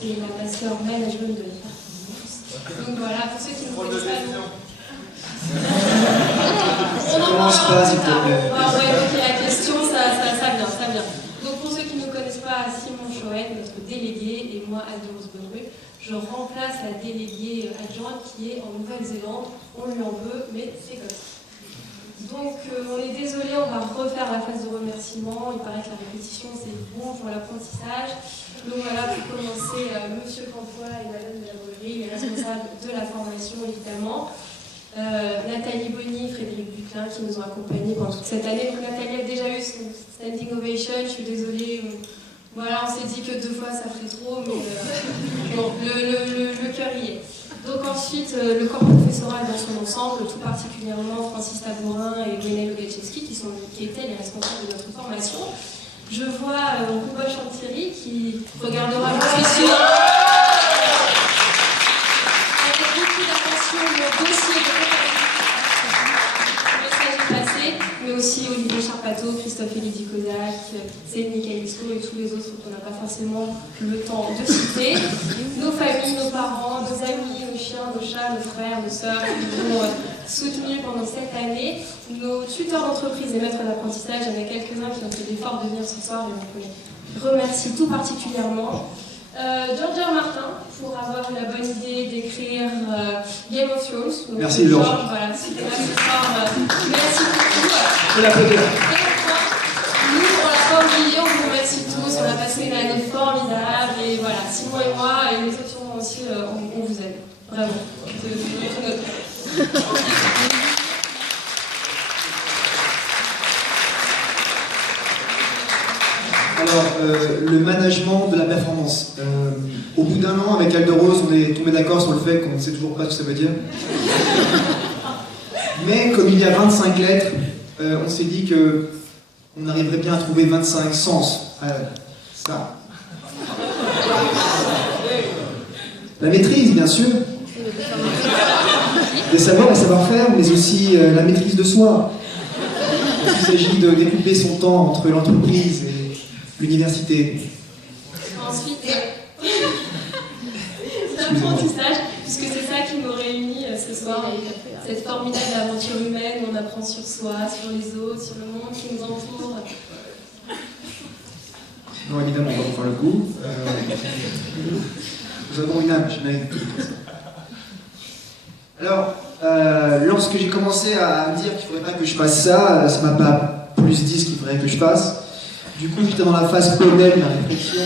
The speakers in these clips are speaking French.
C'est la master management de l'État. Donc voilà, pour ceux qui ne connaissent pas, on commence pas, s'il te plaît. On va évoquer la question, ça vient. Donc pour ceux qui ne connaissent pas Simon Choët, notre délégué, et moi, Alde-Rose Bonnerue, je remplace la déléguée adjointe qui est en Nouvelle-Zélande. On lui en veut, mais c'est comme ça. Donc on est désolé, on va refaire la phase de remerciement. Il paraît que la répétition c'est bon pour l'apprentissage. Donc voilà, pour commencer, Monsieur Campois et Madame de la Brûlerie, les responsables de la formation évidemment. Nathalie Bonny, Frédéric Buclin qui nous ont accompagnés pendant toute cette année. Donc Nathalie a déjà eu son standing ovation, je suis désolée. Voilà, on s'est dit que 2 fois ça ferait trop, mais bon, le cœur y est. Donc ensuite, le corps professoral dans son ensemble, tout particulièrement Francis Tabourin et Gwenaël Logachevski, qui étaient les responsables de notre formation. Je vois Rouba Chantieri qui regardera, je suis sûre, avec beaucoup d'attention le dossier de message passé, mais aussi Olivier Charpateau, Christophe Elidi Kozak, Céline Calixto et tous les autres qu'on n'a pas forcément le temps de citer. Nos familles, nos parents, nos amis, nos chiens, nos chats, nos frères, nos sœurs qui nous ont soutenus pendant cette année. Nos tuteurs d'entreprise et maîtres d'apprentissage, il y en a quelques-uns qui ont fait l'effort de venir ce soir et on les remercie tout particulièrement. Georgia Martin pour avoir eu la bonne idée d'écrire Game of Thrones. Donc, merci Georges. Voilà, super, merci beaucoup. Je l'applaudir. Nous, on l'a pas oublié, on vous remercie tous, on a passé une année formidable et voilà, Simon et moi et les autres sûrement aussi, on vous aime. Vraiment. Alors, le management de la performance. Au bout d'un an, avec Alde-Rose, on est tombé d'accord sur le fait qu'on ne sait toujours pas ce que ça veut dire. Mais comme il y a 25 lettres, on s'est dit qu'on arriverait bien à trouver 25 sens à ça. La maîtrise, bien sûr. Des savoirs et savoir-faire, mais aussi la maîtrise de soi. Il s'agit de découper son temps entre l'entreprise et l'université. Ensuite, l'apprentissage, puisque c'est ça qui nous réunit ce soir, cette formidable aventure humaine où on apprend sur soi, sur les autres, sur le monde qui nous entoure. Non, évidemment, on va vous faire le coup. Nous avons une âme, j'imagine. Alors, lorsque j'ai commencé à me dire qu'il ne faudrait pas que je fasse ça, ça m'a pas plus dit ce qu'il faudrait que je fasse. Du coup, j'étais dans la phase poney de ma réflexion.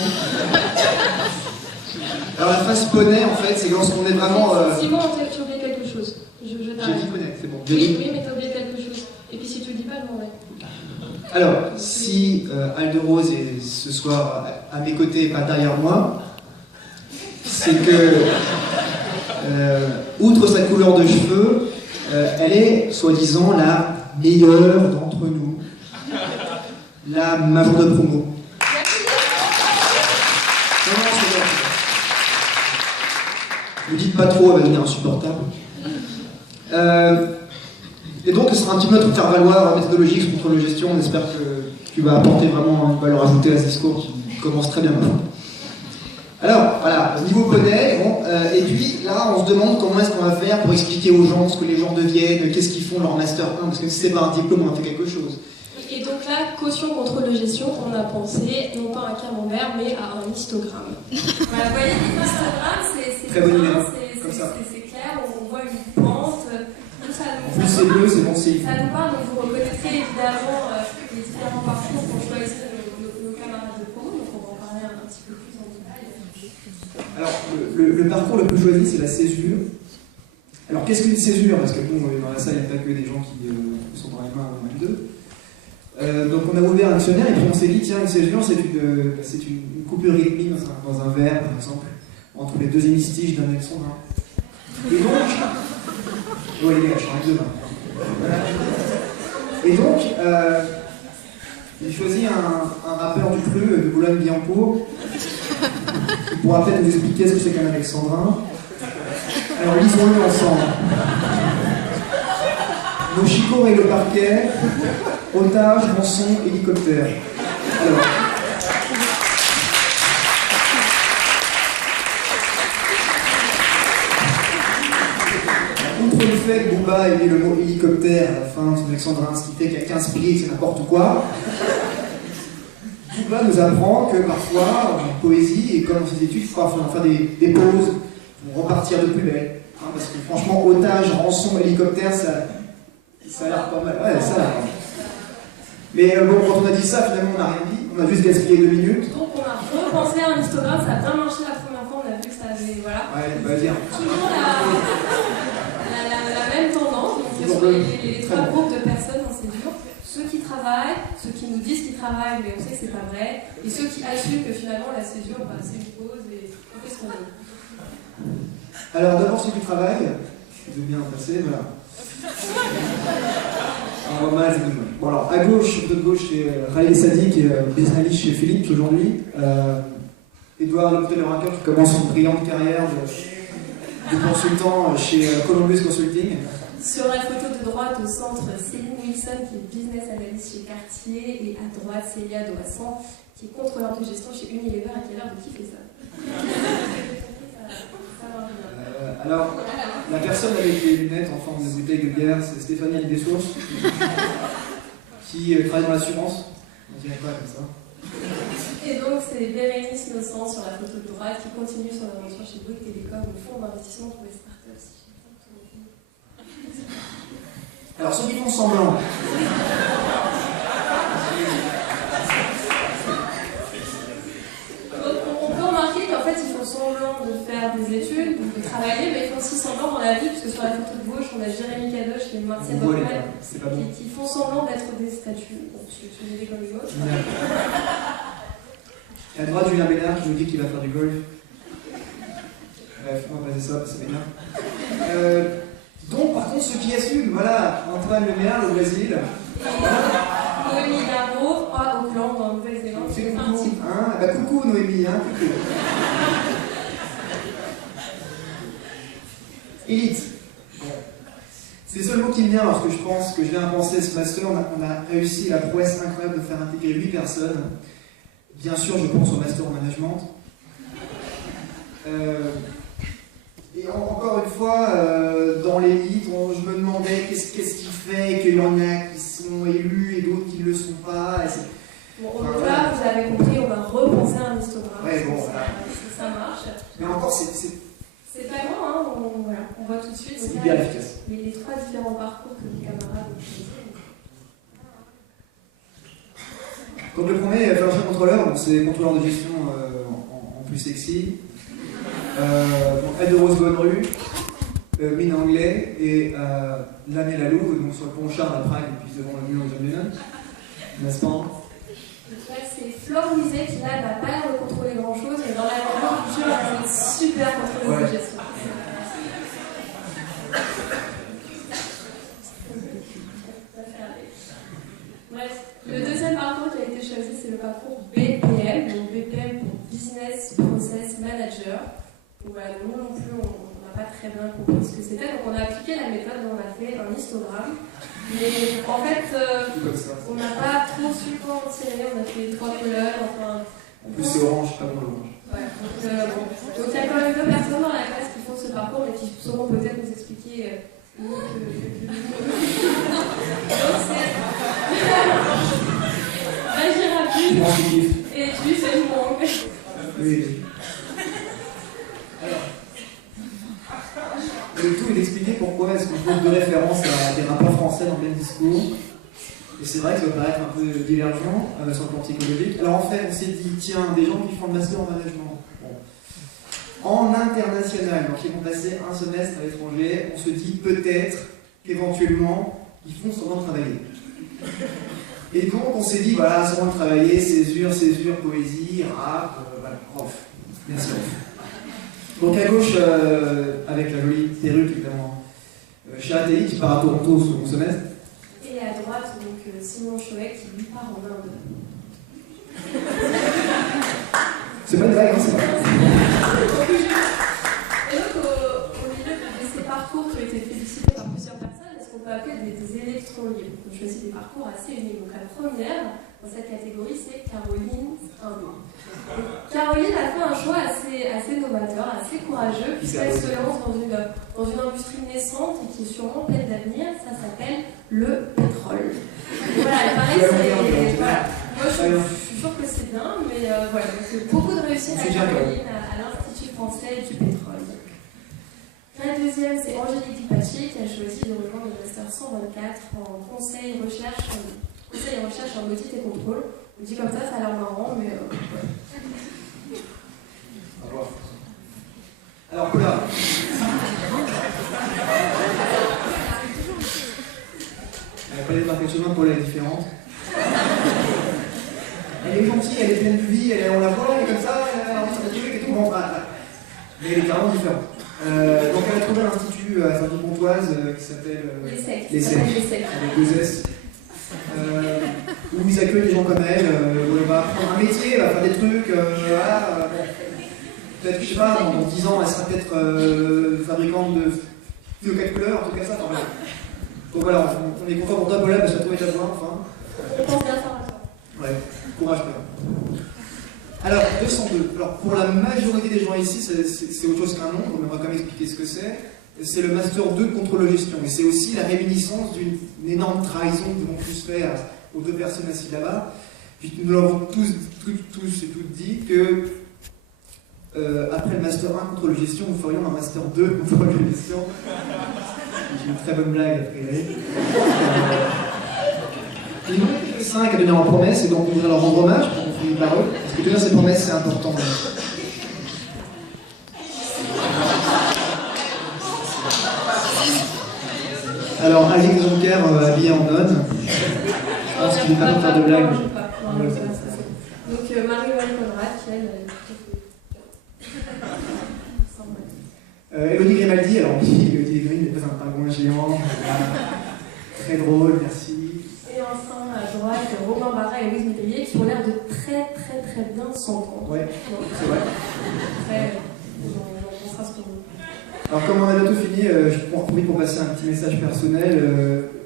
Alors, la phase poney, en fait, c'est lorsqu'on est vraiment... Simon, tu as oublié quelque chose. Je J'ai dit poney, c'est bon. Oui, mais tu as oublié quelque chose. Et puis si tu ne dis pas, je m'en vais. Alors, si Alde-Rose est ce soir à mes côtés et pas derrière moi, c'est que, outre sa couleur de cheveux, elle est, soi-disant, la meilleure d'entre nous. La major de promo. Non, c'est bon. Ne dites pas trop, elle va devenir insupportable. Et donc, ce sera un petit peu notre faire-valoir méthodologique sur contrôle-gestion. On espère que tu vas apporter vraiment une valeur ajoutée à ce discours qui commence très bien maintenant. Alors, voilà, niveau poney, bon, et puis là, on se demande comment est-ce qu'on va faire pour expliquer aux gens ce que les gens deviennent, qu'est-ce qu'ils font leur Master 1, parce que si c'est pas un diplôme, on a fait quelque chose. Et donc là, caution contrôle de gestion, on a pensé non pas à un camembert, mais à un histogramme. Voilà, vous voyez, l'histogramme, c'est très bonne idée, comme ça. C'est clair, on voit une pente, tout ça. Plus c'est bleu, c'est bon signe. Ça nous parle, donc vous reconnaîtrez évidemment les différents parcours pour choisir nos camarades de promo, donc on va en parler un petit peu plus en détail. Alors, le parcours le plus choisi, c'est la césure. Alors, qu'est-ce qu'une césure? Parce que bon, dans la salle, il n'y a pas que des gens qui sont dans les mains en M2. Donc on a ouvert un dictionnaire et puis on s'est dit tiens, une césure c'est une coupure rythmique dans un verre par exemple entre les deux hémistiges d'un alexandrin. Et donc ouais les gars, je parle de main. Et donc j'ai choisi un rappeur du cru de Boulogne-Billancourt qui pourra peut-être nous expliquer ce que c'est qu'un alexandrin. Alors lisons-le ensemble. Nos chicots et le parquet, otages, rançon, hélicoptère. Alors. fait que Booba ait mis le mot hélicoptère à la fin de son alexandrin, ce qui fait qu'il y a 15 pieds, c'est n'importe quoi. Booba nous apprend que parfois, en poésie, et comme dans ses études, il faut faire des pauses, pour repartir de plus belle. Hein, parce que franchement, otage, rançon, hélicoptère, ça a l'air pas mal. Ouais, ça a l'air pas mal. Mais bon, quand on a dit ça, finalement, on n'a rien dit. On a juste gaspillé 2 minutes. Donc on a repensé à un histogramme, ça a bien marché la première fois, on a vu que ça avait... Voilà. Ouais, bah dire. Toujours la même tendance, donc ce sont les 3 groupes de personnes dans césure. Ceux qui travaillent, ceux qui nous disent qu'ils travaillent, mais on sait que c'est pas vrai, et ceux qui assument que finalement la césure, bah, c'est une pause et on fait ce qu'on veut. Alors d'abord ceux qui travaillent, je vais bien passer, voilà. On va mal, c'est dommage. Bon alors, à gauche, de gauche, c'est Raïl Sadiq et Besnali chez Philips aujourd'hui. Edouard Leptel-Racker qui commence une brillante carrière de consultant chez Columbus Consulting. Sur la photo de droite, au centre, Céline Wilson, qui est business analyst chez Cartier, et à droite, Célia Doisson, qui est contrôleur de gestion chez Unilever et qui a l'air de kiffer ça. Alors, la personne avec les lunettes en forme de bouteille de bière, c'est Stéphanie Dessources, qui travaille dans l'assurance. On dirait pas comme ça. Et donc, c'est Bérénice Innocent sur la photo de droite qui continue son aventure chez Bouygues Télécom, le fonds d'investissement pour les startups. Alors, ceux qui font semblant. On peut remarquer qu'en fait, ils font semblant de faire des études, de travailler, mais ils font aussi semblant dans la vie, parce que sur la photo de gauche, on a Jérémy Cadoche et Martial Bocquet qui font semblant d'être des statues. Donc, je les ai comme une autre. Et à droite, Julien Bénard qui nous dit qu'il va faire du golf. Bref, on va passer ça, c'est bien. Donc, par contre, ceux qui assument, voilà, Antoine Lemaire, au Brésil. Noémie Darro, à Auckland, en Nouvelle-Zélande. C'est coucou, hein? Bah, coucou Noémie, hein? Coucou. Élite. C'est le seul mot qui me vient lorsque je pense que je viens à penser ce master. On a réussi la prouesse incroyable de faire intégrer 8 personnes. Bien sûr, je pense au master en management. Et encore une fois, dans l'élite, je me demandais qu'est-ce qui fait qu'il y en a qui sont élus et d'autres qui ne le sont pas. Bon, là, vous avez compris, on va repenser un histogramme. Ouais, bon, voilà. Ça marche. Mais encore, c'est pas grand, hein, on voit tout de suite. C'est bien efficace. Les 3 différents parcours que mes camarades ont choisis. Donc le premier, financier contrôleur, c'est contrôleur de gestion en plus sexy. Donc aide de Rose Bonne-Rue, mine anglais, et Lamé Lalouve, donc sur le pont Charles à Prague, et puis devant le mur de John Lennon. N'est-ce pas? C'est Flore Louiset qui là n'a pas l'air de contrôler grand chose, mais dans la culture, elle est super contrôleuse de gestion. Bref, le deuxième parcours qui a été choisi, c'est le parcours BPM, donc BPM pour Business Process Manager. Donc voilà, nous non plus, on n'a pas très bien compris ce que c'était, donc on a appliqué la méthode, on a fait un histogramme. Mais en fait, on n'a pas trop su quoi en tirer, on a fait 3 couleurs, enfin... En plus c'est orange, pas bon l'orange. Ouais, donc il y a quand même 2 personnes dans la classe qui font ce parcours, mais qui sauront peut-être nous expliquer mieux que nous. Donc c'est... Agir rapide, et tu fais le monde. Oui. Alors... Le tout est d'expliquer pourquoi est-ce qu'on trouve de référence à des rapports français dans le même discours. Et c'est vrai que ça peut paraître un peu divergent sur le plan psychologique. Alors en fait, on s'est dit, tiens, des gens qui font le master en management, bon, en international, donc ils vont passer un semestre à l'étranger, on se dit peut-être qu'éventuellement, ils font sûrement travailler. Et donc on s'est dit, voilà, sûrement travailler, césure, poésie, rap, voilà, prof. Merci. Donc à gauche, avec la jolie perruque évidemment, chez ATI qui part à Toronto au second semestre. Et à droite, donc Simon Chouet qui lui part en Inde. C'est pas une blague, hein, c'est pas. Et donc au milieu de ces parcours qui ont été félicités par plusieurs personnes, est-ce qu'on peut appeler des électrons libres? On choisit des parcours assez uniques. Donc la première dans cette catégorie, c'est Caroline Indo. Caroline a fait un choix assez novateur, assez courageux, puisqu'elle se lance dans une industrie naissante et qui est sûrement pleine d'avenir. Ça s'appelle le pétrole. Voilà, il paraît que c'est... Voilà. Moi, je suis sûre que c'est bien, mais voilà. Donc, beaucoup de réussite à Caroline, à l'Institut français du pétrole. La deuxième, c'est Angélique Dipachi, qui a choisi de rejoindre le Master 124 en conseil recherche en audit et contrôle. On dit comme ça a l'air marrant, mais ouais. Au revoir. Alors, Paula. Elle a pas les marques de chemin, Paula est différente. Elle est gentille, elle est pleine de vie, on la voit, elle est comme ça, elle a envie de trucs et tout. Bon, mais elle est carrément différente. Donc elle a trouvé un institut à Saint-Denis-Pontoise qui s'appelle Les Secs, avec 2 S, où ils accueillent des gens comme elle, où elle va apprendre un métier, elle va faire des trucs, voilà. Peut-être que je sais pas, dans 10 ans elle sera peut-être fabricante de 4 couleurs, un truc comme ça. Enfin, donc voilà, on est content pour toi Paula parce que tu as trouvé ta voie enfin. On pense bien faire ça. Ouais, courage Paula. Alors, 202. Alors, pour la majorité des gens ici, c'est autre chose qu'un nombre, mais on va quand même expliquer ce que c'est. C'est le Master 2 de contrôle-gestion. Et c'est aussi la réminiscence d'une énorme trahison que nous avons tous fait aux 2 personnes assises là-bas. Puis nous l'avons tous et toutes dit que après le Master 1 contrôle-gestion, nous ferions un Master 2 contrôle-gestion. J'ai une très bonne blague après. Il nous reste 5 à tenir en promesse, et donc on voudrait leur rendre hommage pour qu'on finisse par eux. Parce que tenir ces promesses, c'est important. Alors, Alix Jonker habillé en nonne. Je pense qu'il n'est pas pour faire de blagues. Donc, Marie-Hélène Conrad, qui elle. Elodie Grimaldi, alors Elodie Grimaldi n'est pas un pingouin géant. Très drôle, merci. Et enfin, à droite, Romain Barra et Louise Métellier, qui ont l'air de très bien s'entendre. Ouais, c'est vrai. Après, on sera ce qu'on veut. Alors, comme on a bientôt fini, je prends profite pour passer un petit message personnel.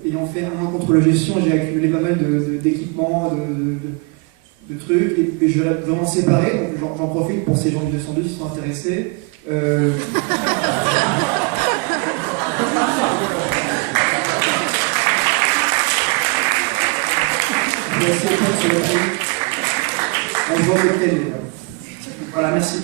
Ayant fait un an contre le gestion, j'ai accumulé pas mal d'équipements, de trucs, et je vais vraiment séparer, donc j'en profite pour ces gens du 202 qui sont intéressés. Merci à tous sur le prix. On voit le télé. Voilà, merci.